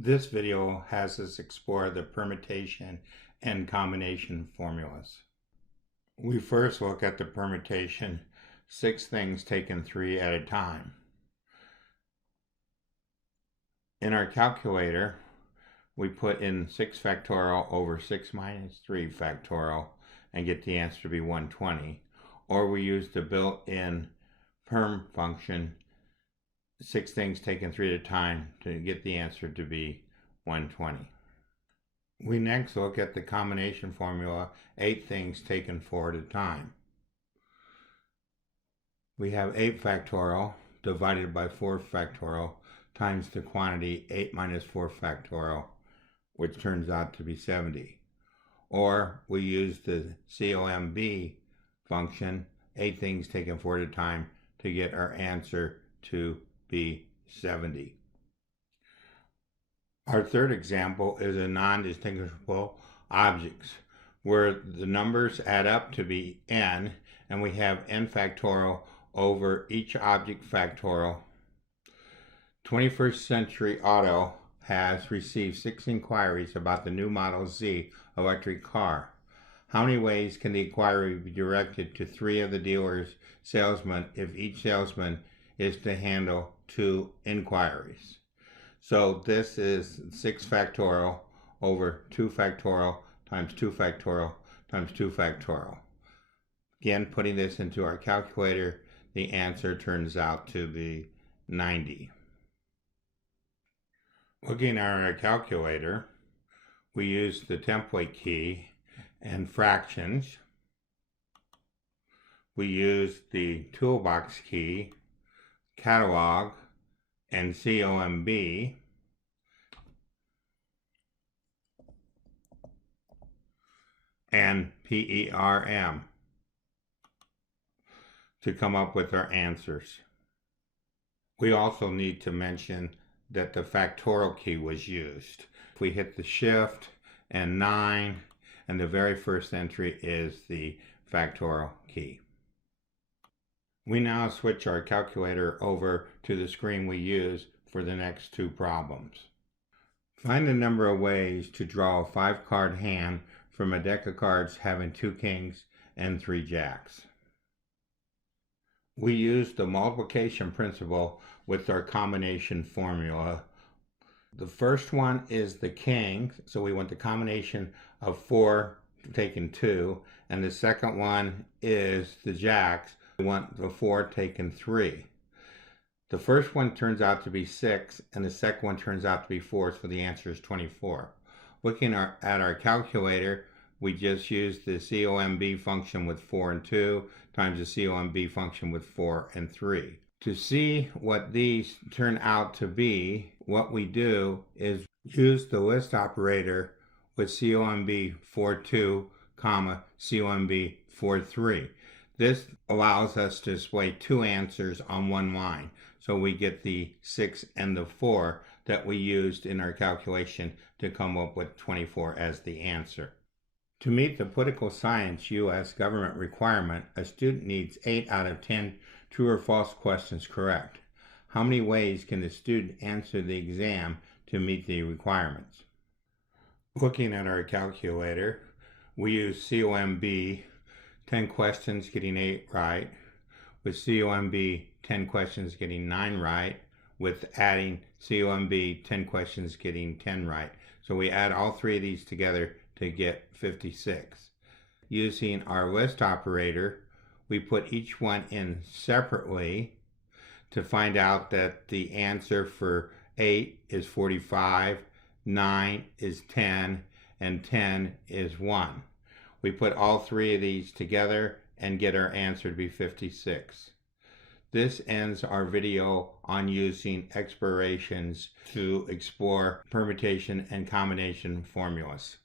This video has us explore the permutation and combination formulas. We first look at the permutation, 6 things taken 3 at a time. In our calculator, we put in 6 factorial over 6 minus 3 factorial and get the answer to be 120. Or we use the built-in perm function, 6 things taken 3 at a time, to get the answer to be 120. We next look at the combination formula, 8 things taken 4 at a time. We have 8 factorial divided by 4 factorial times the quantity 8 minus 4 factorial, which turns out to be 70. Or we use the COMB function, 8 things taken 4 at a time, to get our answer to be 70. Our third example is a non-distinguishable objects, where the numbers add up to be n, and we have n factorial over each object factorial. 21st Century Auto has received 6 inquiries about the new Model Z electric car. How many ways can the inquiry be directed to 3 of the dealer's salesmen if each salesman is to handle 2 inquiries? So this is 6 factorial over 2 factorial times 2 factorial times 2 factorial. Again, putting this into our calculator, the answer turns out to be 90. Looking at our calculator, we use the template key and fractions. We use the toolbox key, catalog, and COMB, and PERM to come up with our answers. We also need to mention that the factorial key was used. If we hit the shift and 9, and the very first entry is the factorial key. We now switch our calculator over to the screen we use for the next 2 problems. Find the number of ways to draw a 5-card hand from a deck of cards having 2 kings and 3 jacks. We use the multiplication principle with our combination formula. The first one is the king, so we want the combination of 4 taken 2, and the second one is the jacks. We want the 4 taken 3. The first one turns out to be 6, and the second one turns out to be 4, so the answer is 24. Looking at our calculator, we just use the COMB function with 4 and 2 times the COMB function with 4 and 3. To see what these turn out to be, what we do is use the list operator with COMB 42, COMB 43. This allows us to display 2 answers on one line. So we get the 6 and the 4 that we used in our calculation to come up with 24 as the answer. To meet the political science U.S. government requirement, a student needs 8 out of 10 true or false questions correct. How many ways can the student answer the exam to meet the requirements? Looking at our calculator, we use COMB, 10 questions getting 8 right, with COMB 10 questions getting 9 right, with adding COMB 10 questions getting 10 right. So we add all 3 of these together to get 56. Using our list operator, we put each one in separately to find out that the answer for 8 is 45, 9 is 10, and 10 is 1. We put all 3 of these together and get our answer to be 56. This ends our video on using explorations to explore permutation and combination formulas.